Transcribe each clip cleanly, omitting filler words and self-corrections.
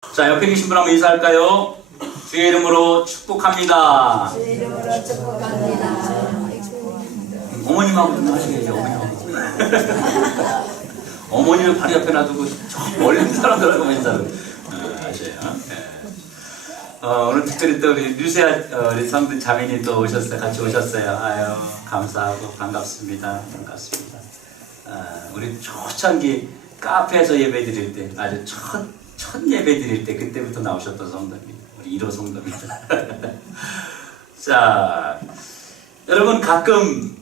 자, 옆에 계신 분 한번 인사할까요? 주의 이름으로 축복합니다. 주의 이름으로 축복합니다. 어머님하고 좀 하시겠죠, 어머님하고. 어머니를 바로 옆에 놔두고 저 멀리 있는 사람들하고 인사를 하셔요. 오늘 특별히 또 우리 류세아 우리 성도 자매님 또 오셨어요. 같이 오셨어요. 아유, 감사하고 반갑습니다. 반갑습니다. 우리 초창기 카페에서 예배 드릴 때 아주 첫 예배 드릴 때 그때부터 나오셨던 성도입니다. 우리 1호 성도입니다. 자, 여러분 가끔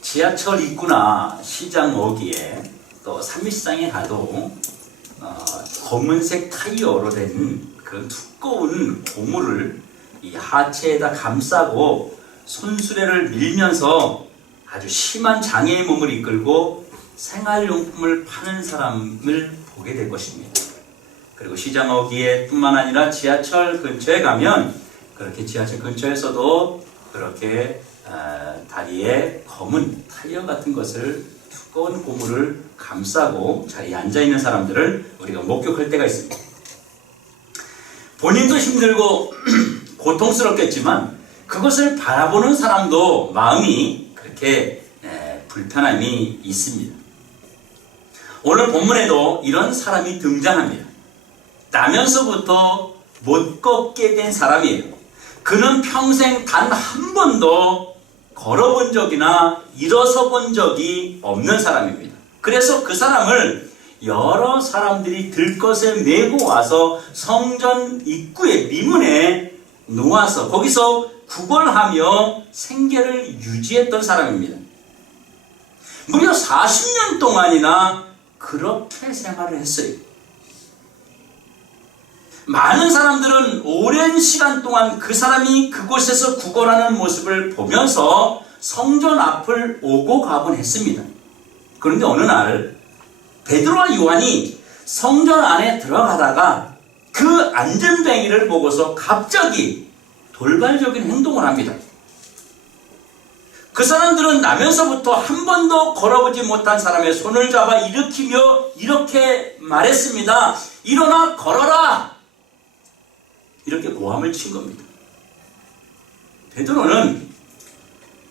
지하철 입구나 시장 어귀에 또 삼미시장에 가도 검은색 타이어로 된 그 두꺼운 고무를 이 하체에다 감싸고 손수레를 밀면서 아주 심한 장애의 몸을 이끌고 생활용품을 파는 사람을 보게 될 것입니다. 그리고 시장 어귀에 뿐만 아니라 지하철 근처에 가면 그렇게 지하철 근처에서도 그렇게 다리에 검은 타이어 같은 것을 두꺼운 고무를 감싸고 자리에 앉아있는 사람들을 우리가 목격할 때가 있습니다. 본인도 힘들고 고통스럽겠지만 그것을 바라보는 사람도 마음이 그렇게 불편함이 있습니다. 오늘 본문에도 이런 사람이 등장합니다. 나면서부터 못 걷게 된 사람이에요. 그는 평생 단 한 번도 걸어본 적이나 일어서 본 적이 없는 사람입니다. 그래서 그 사람을 여러 사람들이 들것에 메고 와서 성전 입구의 미문에 놓아서 거기서 구걸하며 생계를 유지했던 사람입니다. 무려 40년 동안이나 그렇게 생활을 했어요. 많은 사람들은 오랜 시간 동안 그 사람이 그곳에서 구걸하는 모습을 보면서 성전 앞을 오고 가곤 했습니다. 그런데 어느 날 베드로와 요한이 성전 안에 들어가다가 그 안전뱅이를 보고서 갑자기 돌발적인 행동을 합니다. 그 사람들은 나면서부터 한 번도 걸어보지 못한 사람의 손을 잡아 일으키며 이렇게 말했습니다. 일어나 걸어라! 이렇게 고함을 친 겁니다. 베드로는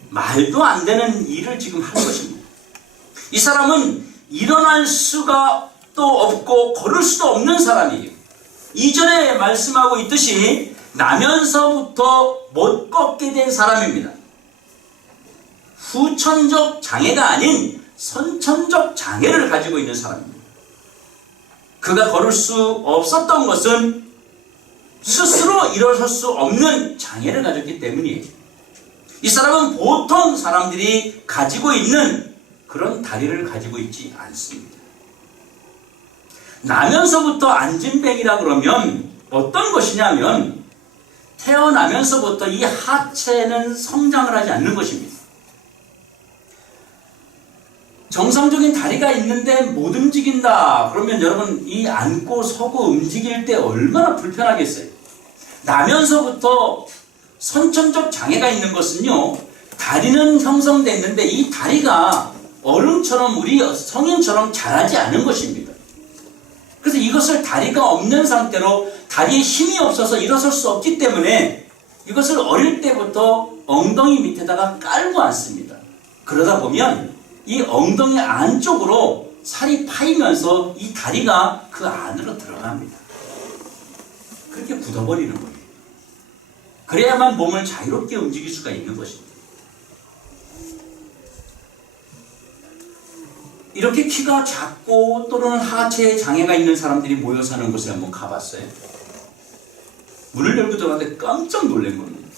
말도 안 되는 일을 지금 하는 것입니다. 이 사람은 일어날 수가 또 없고 걸을 수도 없는 사람이에요. 이전에 말씀하고 있듯이 나면서부터 못 걷게 된 사람입니다. 후천적 장애가 아닌 선천적 장애를 가지고 있는 사람입니다. 그가 걸을 수 없었던 것은 스스로 일어설 수 없는 장애를 가졌기 때문이에요. 이 사람은 보통 사람들이 가지고 있는 그런 다리를 가지고 있지 않습니다. 나면서부터 안진뱅이라 그러면 어떤 것이냐면 태어나면서부터 이 하체는 성장을 하지 않는 것입니다. 정상적인 다리가 있는데 못 움직인다 그러면 여러분 이 앉고 서고 움직일 때 얼마나 불편하겠어요. 나면서부터 선천적 장애가 있는 것은요, 다리는 형성됐는데 이 다리가 어른처럼 우리 성인처럼 자라지 않은 것입니다. 그래서 이것을 다리가 없는 상태로 다리에 힘이 없어서 일어설 수 없기 때문에 이것을 어릴 때부터 엉덩이 밑에다가 깔고 앉습니다. 그러다 보면 이 엉덩이 안쪽으로 살이 파이면서 이 다리가 그 안으로 들어갑니다. 그렇게 굳어버리는 거예요. 그래야만 몸을 자유롭게 움직일 수가 있는 것입니다. 이렇게 키가 작고 또는 하체에 장애가 있는 사람들이 모여 사는 곳에 한번 가봤어요. 문을 열고 들어갔는데 깜짝 놀란 겁니다.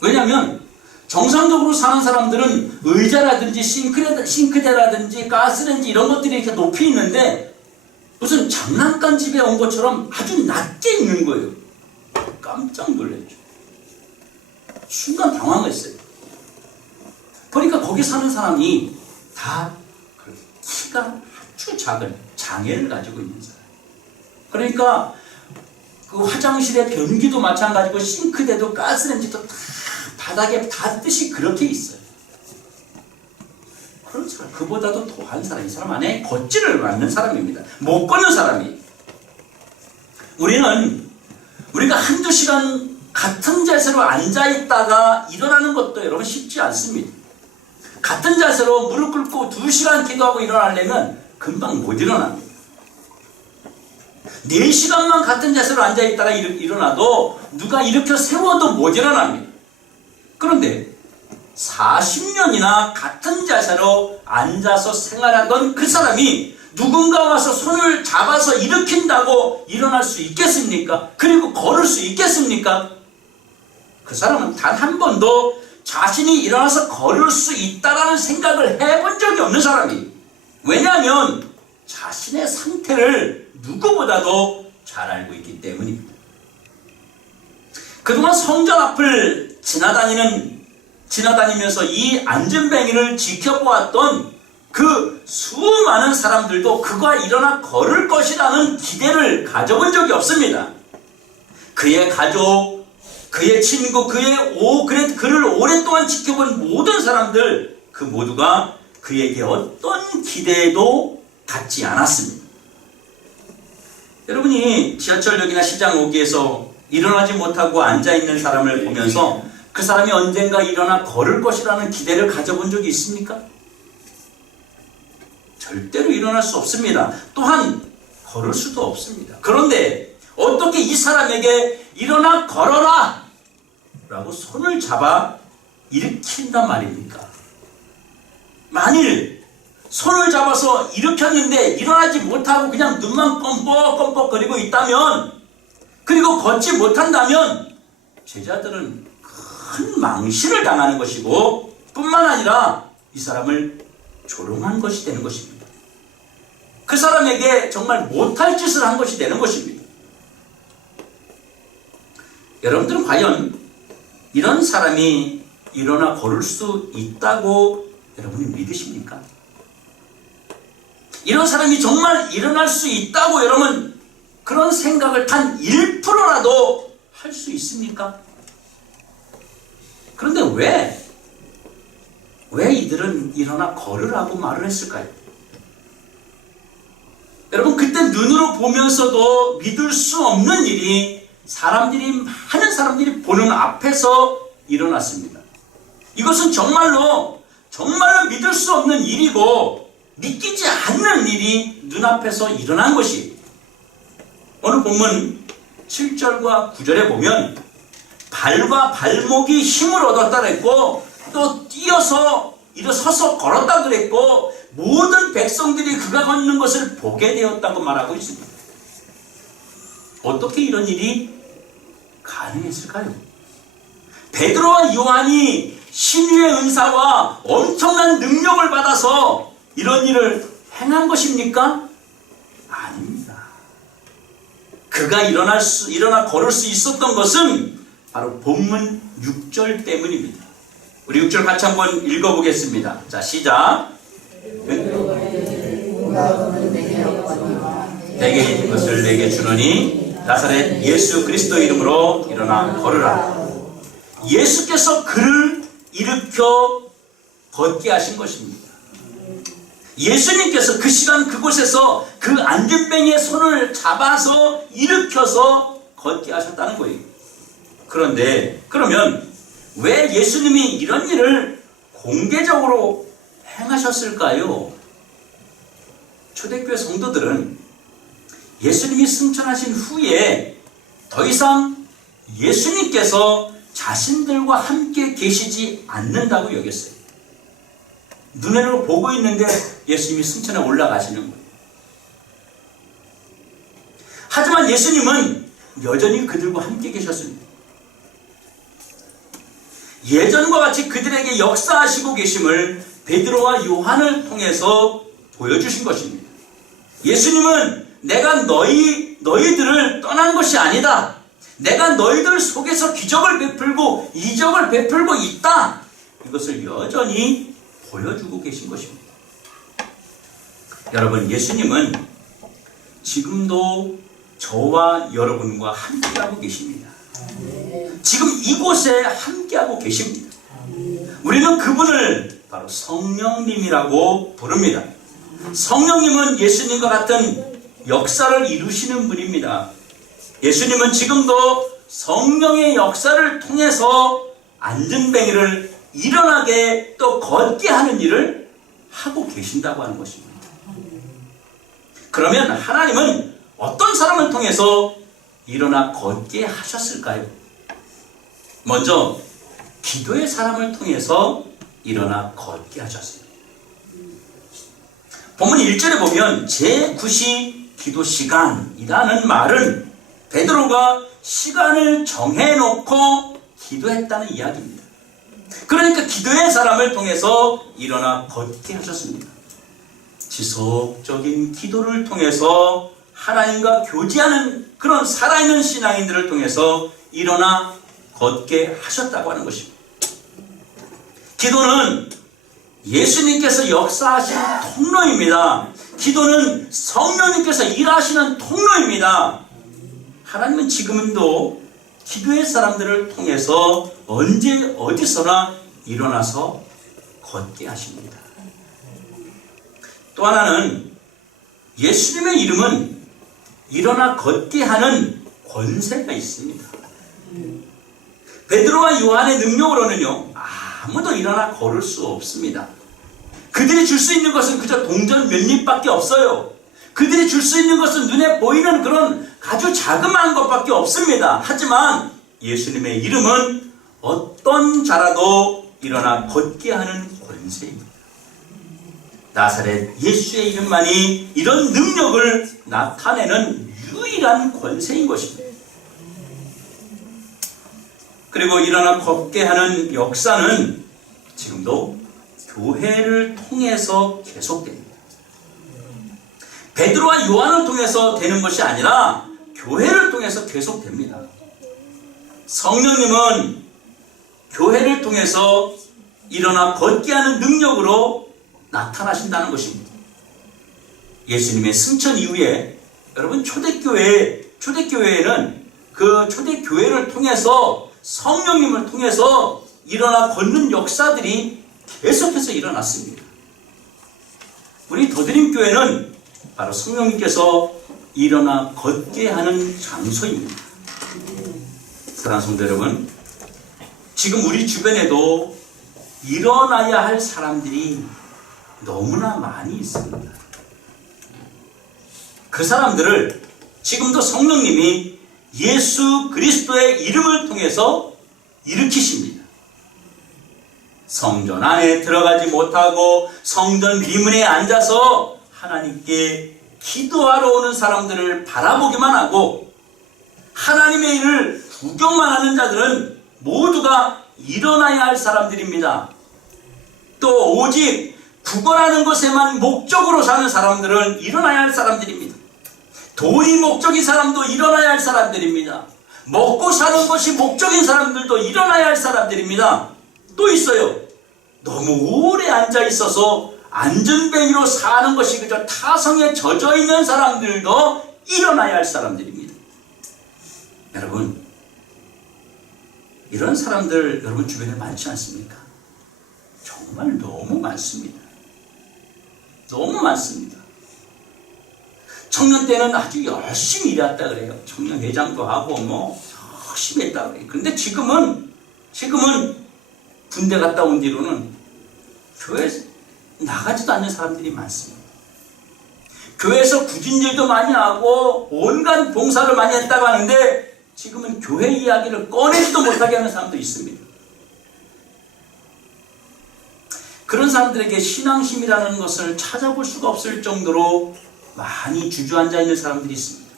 왜냐하면 정상적으로 사는 사람들은 의자라든지 싱크대라든지 가스레인지 이런 것들이 이렇게 높이 있는데 무슨 장난감 집에 온 것처럼 아주 낮게 있는 거예요. 깜짝 놀랐죠. 순간 당황했어요. 그러니까 거기 사는 사람이 다 키가 아주 작은 장애를 가지고 있는 사람. 그러니까 그 화장실의 변기도 마찬가지고 싱크대도 가스레인지도 다 바닥에 닿듯이 그렇게 있어요. 그런 사람, 그보다도 더한 사람, 이 사람 안에 걷지를 않는 사람입니다. 못 걷는 사람이. 우리가 한두 시간 같은 자세로 앉아있다가 일어나는 것도 여러분 쉽지 않습니다. 같은 자세로 무릎 꿇고 2시간 기도하고 일어나려면 금방 못 일어납니다. 4시간만 같은 자세로 앉아있다가 일어나도 누가 일으켜 세워도 못 일어납니다. 그런데 40년이나 같은 자세로 앉아서 생활하던 그 사람이 누군가 와서 손을 잡아서 일으킨다고 일어날 수 있겠습니까? 그리고 걸을 수 있겠습니까? 그 사람은 단 한 번도 자신이 일어나서 걸을 수 있다라는 생각을 해본 적이 없는 사람이. 왜냐하면 자신의 상태를 누구보다도 잘 알고 있기 때문입니다. 그동안 성전 앞을 지나다니면서 이 안전뱅이를 지켜보았던 그 수많은 사람들도 그가 일어나 걸을 것이라는 기대를 가져본 적이 없습니다. 그의 가족, 그의 친구, 그를 오랫동안 지켜본 모든 사람들, 그 모두가 그에게 어떤 기대도 갖지 않았습니다. 여러분이 지하철역이나 시장 오기에서 일어나지 못하고 앉아있는 사람을 보면서 그 사람이 언젠가 일어나 걸을 것이라는 기대를 가져본 적이 있습니까? 절대로 일어날 수 없습니다. 또한 걸을 수도 없습니다. 그런데 어떻게 이 사람에게 일어나 걸어라! 라고 손을 잡아 일으킨단 말입니까? 만일 손을 잡아서 일으켰는데 일어나지 못하고 그냥 눈만 껌뻑껌뻑거리고 있다면, 그리고 걷지 못한다면 제자들은 큰 망신을 당하는 것이고 뿐만 아니라 이 사람을 조롱한 것이 되는 것입니다. 그 사람에게 정말 못할 짓을 한 것이 되는 것입니다. 여러분들은 과연 이런 사람이 일어나 걸을 수 있다고 여러분이 믿으십니까? 이런 사람이 정말 일어날 수 있다고 여러분 그런 생각을 단 1%라도 할 수 있습니까? 그런데 왜 이들은 일어나 걸으라고 말을 했을까요? 여러분, 그때 눈으로 보면서도 믿을 수 없는 일이 많은 사람들이 보는 앞에서 일어났습니다. 이것은 정말로 믿을 수 없는 일이고 믿기지 않는 일이 눈앞에서 일어난 것이, 오늘 본문 7절과 9절에 보면 발과 발목이 힘을 얻었다 그랬고, 또 뛰어서 일어서서 걸었다 그랬고, 모든 백성들이 그가 걷는 것을 보게 되었다고 말하고 있습니다. 어떻게 이런 일이 가능했을까요? 베드로와 요한이 신유의 은사와 엄청난 능력을 받아서 이런 일을 행한 것입니까? 아닙니다. 그가 일어나 걸을 수 있었던 것은 바로 본문 6절 때문입니다. 우리 6절 같이 한번 읽어보겠습니다. 자, 시작. 내게 있는 것을 내게 주노니 나사렛 예수 그리스도 이름으로 일어나 걸으라. 예수께서 그를 일으켜 걷게 하신 것입니다. 예수님께서 그 시간 그곳에서 그 안전뱅이의 손을 잡아서 일으켜서 걷게 하셨다는 거예요. 그러면 왜 예수님이 이런 일을 공개적으로 행하셨을까요? 초대교회 성도들은 예수님이 승천하신 후에 더 이상 예수님께서 자신들과 함께 계시지 않는다고 여겼어요. 눈으로 보고 있는데 예수님이 승천에 올라가시는 거예요. 하지만 예수님은 여전히 그들과 함께 계셨습니다. 예전과 같이 그들에게 역사하시고 계심을 베드로와 요한을 통해서 보여주신 것입니다. 예수님은 내가 너희들을 떠난 것이 아니다. 내가 너희들 속에서 기적을 베풀고 이적을 베풀고 있다. 이것을 여전히 보여주고 계신 것입니다. 여러분, 예수님은 지금도 저와 여러분과 함께하고 계십니다. 지금 이곳에 함께하고 계십니다. 우리는 그분을 바로 성령님이라고 부릅니다. 성령님은 예수님과 같은 역사를 이루시는 분입니다. 예수님은 지금도 성령의 역사를 통해서 안전뱅이를 일어나게 또 걷게 하는 일을 하고 계신다고 하는 것입니다. 그러면 하나님은 어떤 사람을 통해서 일어나 걷게 하셨을까요? 먼저 기도의 사람을 통해서 일어나 걷게 하셨어요. 본문 1절에 보면 제9시 기도 시간이라는 말은 베드로가 시간을 정해놓고 기도했다는 이야기입니다. 그러니까 기도의 사람을 통해서 일어나 걷게 하셨습니다. 지속적인 기도를 통해서 하나님과 교제하는 그런 살아있는 신앙인들을 통해서 일어나 걷게 하셨다고 하는 것입니다. 기도는 예수님께서 역사하신 통로입니다. 기도는 성령님께서 일하시는 통로입니다. 하나님은 지금도 기도의 사람들을 통해서 언제 어디서나 일어나서 걷게 하십니다. 또 하나는 예수님의 이름은 일어나 걷게 하는 권세가 있습니다. 베드로와 요한의 능력으로는요, 아무도 일어나 걸을 수 없습니다. 그들이 줄 수 있는 것은 그저 동전 몇 입밖에 없어요. 그들이 줄 수 있는 것은 눈에 보이는 그런 아주 자그마한 것밖에 없습니다. 하지만 예수님의 이름은 어떤 자라도 일어나 걷게 하는 권세입니다. 나사렛 예수의 이름만이 이런 능력을 나타내는 유일한 권세인 것입니다. 그리고 일어나 걷게 하는 역사는 지금도 교회를 통해서 계속됩니다. 베드로와 요한을 통해서 되는 것이 아니라 교회를 통해서 계속됩니다. 성령님은 교회를 통해서 일어나 걷게 하는 능력으로 나타나신다는 것입니다. 예수님의 승천 이후에 여러분 초대교회에는 그 초대교회를 통해서 성령님을 통해서 일어나 걷는 역사들이 계속해서 일어났습니다. 우리 더드림교회는 바로 성령님께서 일어나 걷게 하는 장소입니다. 사랑하는 성도 여러분, 지금 우리 주변에도 일어나야 할 사람들이 너무나 많이 있습니다. 그 사람들을 지금도 성령님이 예수 그리스도의 이름을 통해서 일으키십니다. 성전 안에 들어가지 못하고 성전 비문에 앉아서 하나님께 기도하러 오는 사람들을 바라보기만 하고 하나님의 일을 구경만 하는 자들은 모두가 일어나야 할 사람들입니다. 또 오직 구걸하는 것에만 목적으로 사는 사람들은 일어나야 할 사람들입니다. 돈이 목적인 사람도 일어나야 할 사람들입니다. 먹고 사는 것이 목적인 사람들도 일어나야 할 사람들입니다. 또 있어요. 너무 오래 앉아 있어서 안전뱅이로 사는 것이 그저 타성에 젖어 있는 사람들도 일어나야 할 사람들입니다. 여러분, 이런 사람들 여러분 주변에 많지 않습니까? 정말 너무 많습니다. 너무 많습니다. 청년 때는 아주 열심히 일했다 그래요. 청년회장도 하고 열심히 했다 그래요. 근데 지금은 군대 갔다 온 뒤로는 교회 나가지도 않는 사람들이 많습니다. 교회에서 구진일도 많이 하고 온갖 봉사를 많이 했다고 하는데 지금은 교회 이야기를 꺼내지도 못하게 하는 사람도 있습니다. 그런 사람들에게 신앙심이라는 것을 찾아볼 수가 없을 정도로 많이 주저앉아 있는 사람들이 있습니다.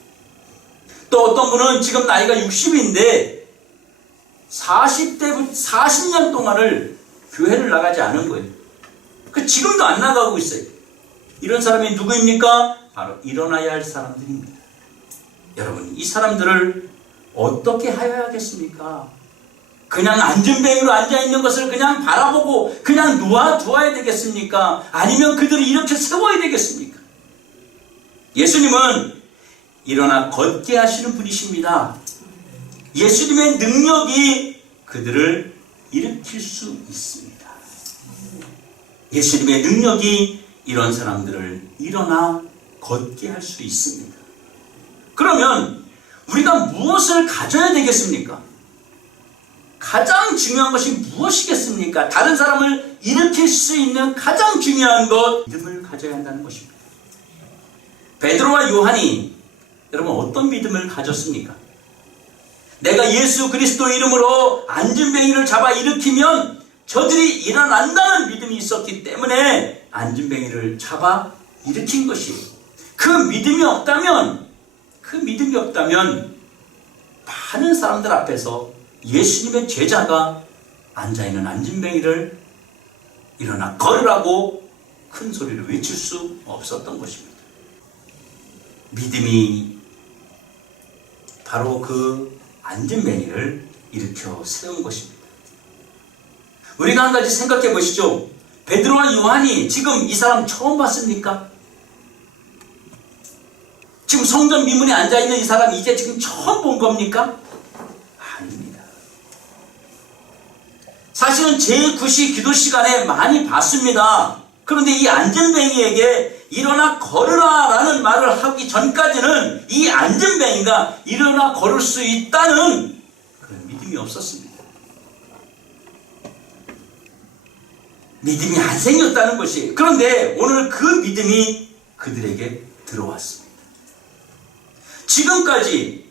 또 어떤 분은 지금 나이가 60인데 40년 동안을 교회를 나가지 않은 거예요. 지금도 안 나가고 있어요. 이런 사람이 누구입니까? 바로 일어나야 할 사람들입니다. 여러분, 이 사람들을 어떻게 하여야겠습니까? 그냥 안전뱅이로 앉아있는 것을 그냥 바라보고 그냥 놓아두어야 되겠습니까? 아니면 그들을 이렇게 세워야 되겠습니까? 예수님은 일어나 걷게 하시는 분이십니다. 예수님의 능력이 그들을 일으킬 수 있습니다. 예수님의 능력이 이런 사람들을 일어나 걷게 할 수 있습니다. 그러면 우리가 무엇을 가져야 되겠습니까? 가장 중요한 것이 무엇이겠습니까? 다른 사람을 일으킬 수 있는 가장 중요한 것, 믿음을 가져야 한다는 것입니다. 베드로와 요한이 여러분 어떤 믿음을 가졌습니까? 내가 예수 그리스도 이름으로 안진뱅이를 잡아 일으키면 저들이 일어난다는 믿음이 있었기 때문에 안진뱅이를 잡아 일으킨 것이, 그 믿음이 없다면 많은 사람들 앞에서 예수님의 제자가 앉아있는 안진뱅이를 일어나 걸으라고 큰 소리를 외칠 수 없었던 것입니다. 믿음이 바로 그 안진뱅이를 일으켜 세운 것입니다. 우리가 한 가지 생각해 보시죠. 베드로와 요한이 지금 이 사람 처음 봤습니까? 지금 성전 미문에 앉아있는 이 사람 이제 지금 처음 본 겁니까? 아닙니다. 사실은 제9시 기도 시간에 많이 봤습니다. 그런데 이 안진뱅이에게 일어나 걸으라 라는 말을 하기 전까지는 이 안진뱅이가 일어나 걸을 수 있다는 그런 믿음이 없었습니다. 믿음이 안 생겼다는 것이, 그런데 오늘 그 믿음이 그들에게 들어왔습니다. 지금까지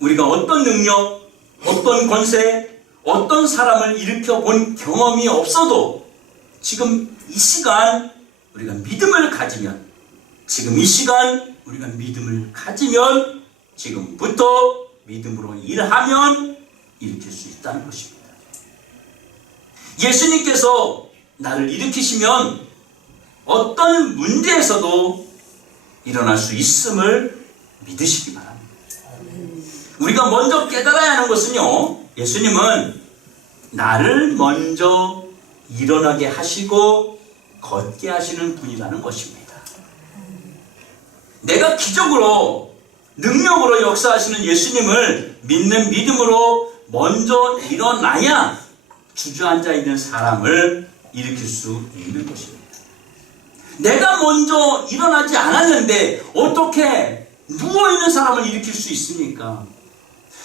우리가 어떤 능력, 어떤 권세, 어떤 사람을 일으켜 본 경험이 없어도 지금 이 시간 우리가 믿음을 가지면, 지금 이 시간 우리가 믿음을 가지면, 지금부터 믿음으로 일하면 일으킬 수 있다는 것입니다. 예수님께서 나를 일으키시면 어떤 문제에서도 일어날 수 있음을 믿으시기 바랍니다. 우리가 먼저 깨달아야 하는 것은요, 예수님은 나를 먼저 일어나게 하시고 걷게 하시는 분이라는 것입니다. 내가 기적으로 능력으로 역사하시는 예수님을 믿는 믿음으로 먼저 일어나야 주저앉아 있는 사람을 일으킬 수 있는 것입니다. 내가 먼저 일어나지 않았는데 어떻게 누워있는 사람을 일으킬 수 있습니까?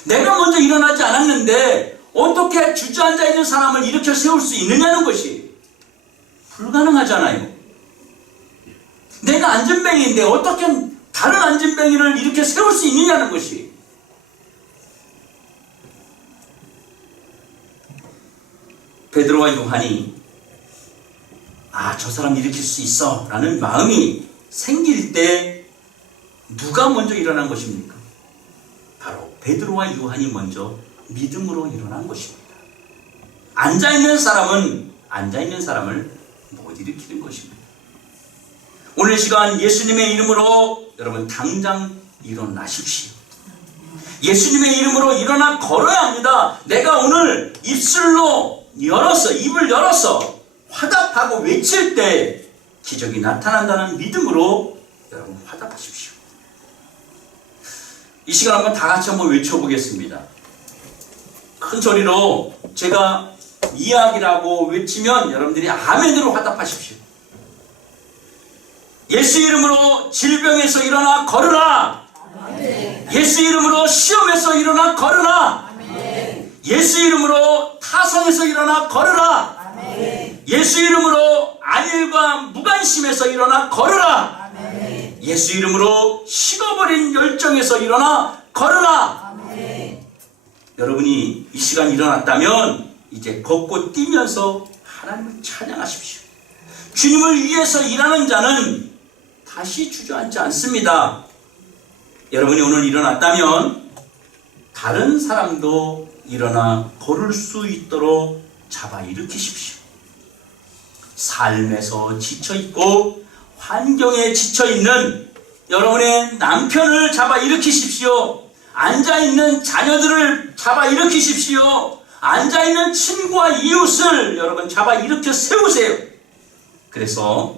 내가 먼저 일어나지 않았는데 어떻게 주저앉아 있는 사람을 일으켜 세울 수 있느냐는 것이 불가능하잖아요. 내가 안진뱅이인데 어떻게 다른 안진뱅이를 일으켜 세울 수 있느냐는 것이. 베드로와 요한이 저 사람 일으킬 수 있어 라는 마음이 생길 때 누가 먼저 일어난 것입니까? 바로 베드로와 요한이 먼저 믿음으로 일어난 것입니다. 앉아있는 사람은 앉아있는 사람을 못 일으키는 것입니다. 오늘 시간 예수님의 이름으로 여러분 당장 일어나십시오. 예수님의 이름으로 일어나 걸어야 합니다. 내가 오늘 입을 열어서 화답하고 외칠 때 기적이 나타난다는 믿음으로 여러분 화답하십시오. 이 시간 한번 다 같이 한번 외쳐보겠습니다. 큰 소리로 제가 이야기라고 외치면 여러분들이 아멘으로 화답하십시오. 예수 이름으로 질병에서 일어나 걸으라. 아멘. 예수 이름으로 시험에서 일어나 걸으라. 아멘. 예수 이름으로 타성에서 일어나 걸으라. 아멘. 예수 이름으로 안일과 무관심에서 일어나 걸으라. 아멘. 예수 이름으로 식어버린 열정에서 일어나 걸으라. 아멘. 여러분이 이 시간 일어났다면 이제 걷고 뛰면서 하나님을 찬양하십시오. 주님을 위해서 일하는 자는 다시 주저앉지 않습니다. 여러분이 오늘 일어났다면 다른 사람도 일어나 걸을 수 있도록 잡아 일으키십시오. 삶에서 지쳐있고 환경에 지쳐있는 여러분의 남편을 잡아 일으키십시오. 앉아있는 자녀들을 잡아 일으키십시오. 앉아있는 친구와 이웃을 여러분 잡아 일으켜 세우세요. 그래서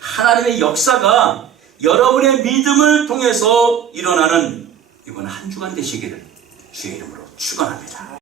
하나님의 역사가 여러분의 믿음을 통해서 일어나는 이번 한 주간 되시기를 주의 이름으로 축원합니다.